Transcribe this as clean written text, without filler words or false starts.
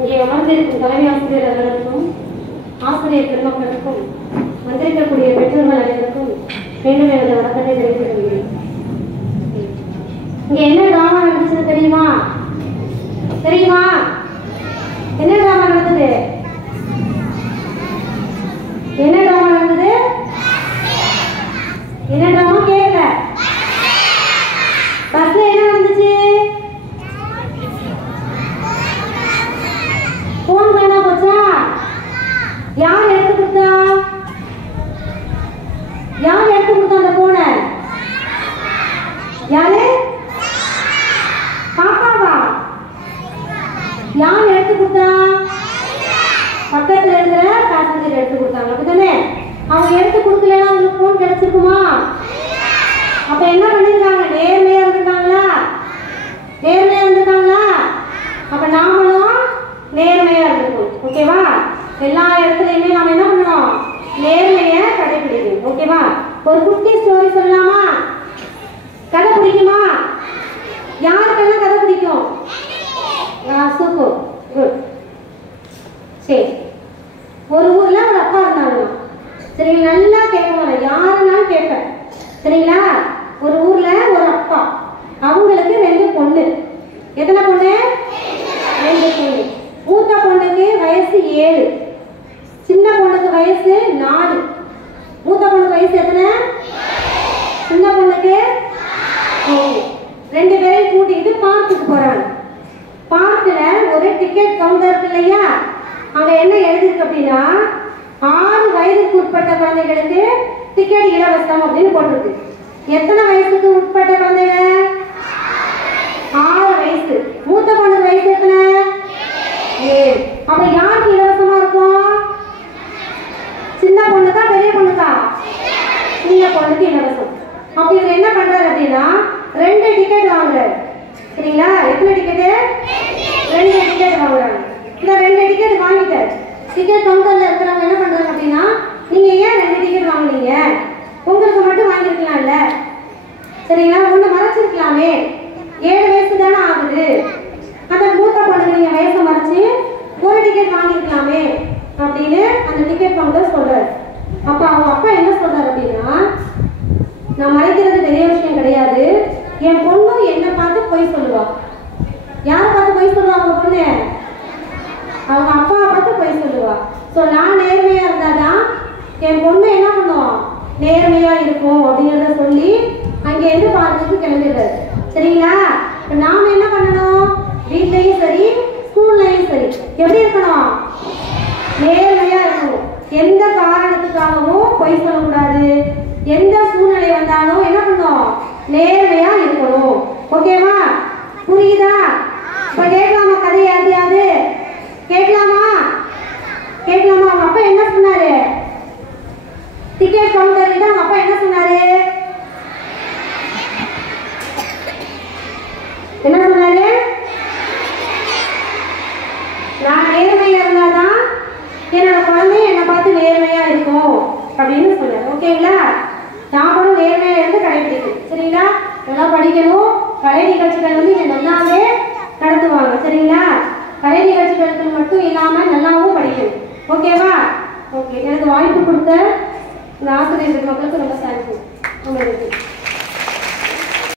இங்கே அமர்ந்திருக்கும் தலைமை ஆசிரியர் அவர்களுக்கும் ஆசிரியர் பெருமக்களுக்கும் வந்திருக்கக்கூடிய பெற்றோர்கள் அனைவருக்கும் மீண்டும் எனது வணக்கத்தை தெரிவித்துக் கொள்கிறேன். இங்க என்ன டிராமா நடந்துச்சு தெரியுமா? தெரியுமா? என்ன டிராமா நடந்தது? என்ன டிராமா நடந்தது? என்ன டிராமா கேட்கல? பஸ்ல என்ன நடந்துச்சு? போன் காணா போச்சா? யார் எடுத்து கொடுத்தா? யார் எடுத்து கொடுத்தா அந்த போனை? யாரு? பாப்பாவா? யார் எடுத்து கொடுத்தா? பக்கத்துல இருக்கிற பேசஞ்சர் எடுத்து கொடுத்தாங்க, அப்படிதானே? அவங்க எடுத்து கொடுக்கலன்னா அவங்களுக்கு போன் கிடைச்சிருக்குமா? அப்ப என்ன பண்ணிருக்காங்க? நேர்மையா இருந்திருக்காங்களா? நேர்மையா இருந்திருக்காங்களா? அப்ப நாமளும் நேர்மையா இருக்கணும். ஓகேவா? எல்லா இடத்துலயுமே நாம என்ன பண்ணணும்? நேர்மையை கடைபிடிக்கணும். ஓகேவா? ஒரு குட்டி ஸ்டோரி சொல்லலாமா? கதை பிடிக்குமா? யாருக்கெல்லாம் கதை பிடிக்கும்? Super, good. சரி, ஒரு ஊர்ல ஒரு அப்பா இருந்தாங்க. சரி, நல்லா கேட்கணும், யாருன்னாலும் கேட்பேன். சரிங்களா? ஒரு ஊர்ல ஒரு அப்பா, அவங்களுக்கு 2 பொண்ணு. எத்தனை பொண்ணு? 2 பொண்ணு. மூத்த பொண்ணுக்கு வயசு 7, சின்ன பொண்ணுக்கு வயசு 4. மூத்த பொண்ணுக்கு வயசு எத்தனை? சின்ன பொண்ணுக்கு 2 பேரையும் கூட்டிட்டு பார்க்குக்கு போறாங்க. பார்க்ல ஒரு டிக்கெட் கவுண்டர் இருக்கு இல்லையா, அங்க என்ன எழுதிருக்கு அப்படின்னா 6 வயதுக்கு உட்பட்ட குழந்தைகளுக்கு டிக்கெட் இலவசம் அப்படின்னு போட்டிருக்கு. எத்தனை வயசுக்கு உட்பட்ட குழந்தைகள்? 6 வயசு. மூத்த பொண்ணுக்கு வயசு எத்தனை? 7. அப்ப யாருக்கு இலவசமா இருக்கும்? சின்ன பொண்ணுக்கா பெரிய பொண்ணுக்கா? சின்ன பொண்ணுக்கு இலவசம். அப்ப இவர் என்ன பண்றாரு அப்படின்னா 2 டிக்கெட் வாங்குறாரு. சரிங்களா? எத்தனை டிக்கெட்? 2 டிக்கெட் வாங்குறாங்க. இந்த 2 டிக்கெட் வாங்கிட்டாரு. டிக்கெட் கவுண்டர்ல இருக்கிறவங்க என்ன பண்றாங்க அப்படின்னா, நீங்க ஏன் 2 டிக்கெட் வாங்குனீங்க? உங்களுக்கு மட்டும் வாங்கிருக்கலாம்ல. சரிங்களா? ஒண்ணு மறைச்சிருக்கலாமே. 7 வயசு தானே ஆகுது. அந்த மூத்த பொண்ணுக்கு நீங்க வயசை மறைச்சு ஒரு டிக்கெட் வாங்கிருக்கலாமே அப்படின்னு அந்த டிக்கெட் கவுண்டர் சொல்றாரு. அப்ப அவங்க அப்பா என்ன சொல்றாரு அப்படின்னா, நான் மறைக்கிறது பெரிய விஷயம் கிடையாது, என் பொண்ணு என்ன பார்த்து பொய் சொல்லுவா. யாரை பார்த்து பொய் சொல்லுவா? அவங்க பொண்ணு அவங்க அப்பாவை பார்த்து பொய் சொல்லுவா. ஸோ நான் நேர்மையா இருந்தாதான் என் பொண்ணு என்ன பண்ணும்? நேர்மையா இருக்கும் அப்படிங்கிறத சொல்லி அங்கேருந்து பார்த்துட்டு கிளம்பிடுறாரு. சரிங்களா? நாம என்ன பண்ணணும்? வீட்லயும் சரி ஸ்கூல்லையும் சரி எப்படி இருக்கணும்? நேர்மையா இருக்கணும். எந்த காரணத்துக்காகவும் பொய் சொல்லக்கூடாது. எந்த சூழ்நிலை வந்தாலும் என்ன பண்ணணும்? நேர்மையா இருக்கணும். ஓகேவா? புரியுதா? இப்ப கேட்கலாமா? கதை யாரையாவது கேட்கலாமா? கேட்கலாமா? அவங்க அப்பா என்ன சொன்னாரு? டிக்கெட் கவுண்டர் கிட்ட அவங்க அப்பா என்ன சொன்னாரு? என்ன சொன்னாரு? நான் நேர்மையா இருந்தாதான் என்னோட குழந்தை என்னை பார்த்து நேர்மையா இருக்கும் அப்படின்னு சொன்னாரு. ஓகேங்களா? நாமளும் நேர்மையா இருந்து கடைபிடிக்கணும். சரிங்களா? நல்லா படிக்கணும். கலை நிகழ்ச்சிகள் நீங்க நல்லாவே நடத்துவாங்க. சரிங்களா? கலை நிகழ்ச்சிகளுக்கு மட்டும் இல்லாம நல்லாவும் படிக்கணும். ஓகேவா? ஓகே, எனக்கு வாய்ப்பு கொடுத்த இந்த ஆசிரியர் மக்களுக்கு ரொம்ப தேங்க்யூ.